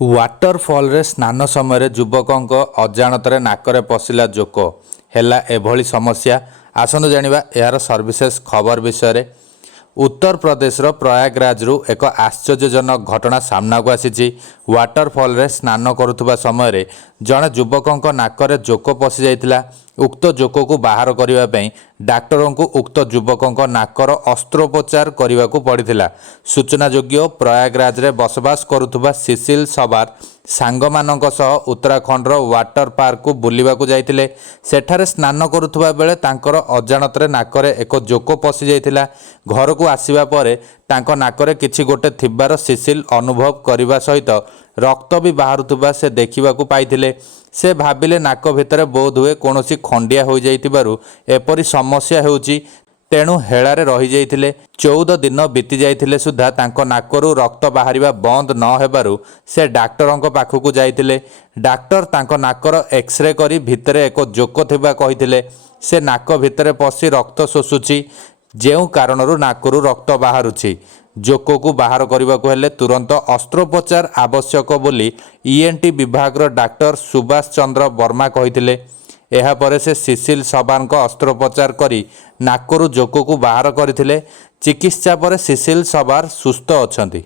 Waterfall ରେ ସ୍ନାନ ସମୟରେ ଯୁବକଙ୍କ ଅଜାଣତରେ ନାକରେ ପଶିଲା ଜୋକ। ହେଲା ଏଭଳି ସମସ୍ୟା। ଆସନ୍ତୁ ଜାଣିବା ଏହାର ସର୍ଭିସେସ୍ ଖବର ବିଷୟରେ। ଉତ୍ତରପ୍ରଦେଶର ପ୍ରୟାଗରାଜରୁ ଏକ ଆଶ୍ଚର୍ଯ୍ୟଜନକ ଘଟଣା ସାମ୍ନାକୁ ଆସିଛି। ୱାଟରଫଲ୍ ରେ ସ୍ନାନ କରୁଥିବା ସମୟରେ ଜଣେ ଯୁବକଙ୍କ ନାକରେ ଜୋକ ପଶି ଯାଇଥିଲା। ଉକ୍ତ ଜୋକକୁ ବାହାର କରିବା ପାଇଁ ଡାକ୍ତରଙ୍କୁ ଉକ୍ତ ଯୁବକଙ୍କ ନାକର ଅସ୍ତ୍ରୋପଚାର କରିବାକୁ ପଡ଼ିଥିଲା। ସୂଚନାଯୋଗ୍ୟ, ପ୍ରୟାଗରାଜରେ ବସବାସ କରୁଥିବା ସିସିଲ୍ ସବାର ସାଙ୍ଗମାନଙ୍କ ସହ ଉତ୍ତରାଖଣ୍ଡର ୱାଟର ପାର୍କକୁ ବୁଲିବାକୁ ଯାଇଥିଲେ। ସେଠାରେ ସ୍ନାନ କରୁଥିବା ବେଳେ ତାଙ୍କର ଅଜାଣତରେ ନାକରେ ଏକ ଜୋକ ପଶି ଯାଇଥିଲା। ଘରକୁ ଆସିବା ପରେ ତାଙ୍କ ନାକରେ କିଛି ଗୋଟେ ଥିବାର ସିସିଲ୍ ଅନୁଭବ କରିବା ସହିତ ରକ୍ତ ବି ବାହାରୁଥିବା ସେ ଦେଖିବାକୁ ପାଇଥିଲେ। ସେ ଭାବିଲେ ନାକ ଭିତରେ ବୋଧହୁଏ କୌଣସି ଖଣ୍ଡିଆ ହୋଇଯାଇଥିବାରୁ ଏପରି ସମସ୍ୟା ହେଉଛି। ତେଣୁ ହେଳାରେ ରହିଯାଇଥିଲେ। 14 ଦିନ ବିତି ଯାଇଥିଲେ ସୁଦ୍ଧା ତାଙ୍କ ନାକରୁ ରକ୍ତ ବାହାରିବା ବନ୍ଦ ନ ହେବାରୁ ସେ ଡାକ୍ତରଙ୍କ ପାଖକୁ ଯାଇଥିଲେ। ଡାକ୍ତର ତାଙ୍କ ନାକର ଏକ୍ସରେ କରି ଭିତରେ ଏକ ଜୋକ ଥିବା କହିଥିଲେ। ସେ ନାକ ଭିତରେ ପଶି ରକ୍ତ ଶୋଷୁଛି, ଯେଉଁ କାରଣରୁ ନାକରୁ ରକ୍ତ ବାହାରୁଛି। ଜୋକକୁ ବାହାର କରିବାକୁ ହେଲେ ତୁରନ୍ତ ଅସ୍ତ୍ରୋପଚାର ଆବଶ୍ୟକ ବୋଲି ଇଏନ୍ଟି ବିଭାଗର ଡାକ୍ତର ସୁଭାଷ ଚନ୍ଦ୍ର ବର୍ମା କହିଥିଲେ। ଏହାପରେ ସେ ସିସିଲ୍ ସବାରଙ୍କ ଅସ୍ତ୍ରୋପଚାର କରି ନାକରୁ ଜୋକକୁ ବାହାର କରିଥିଲେ। ଚିକିତ୍ସା ପରେ ସିସିଲ୍ ସବାର ସୁସ୍ଥ ଅଛନ୍ତି।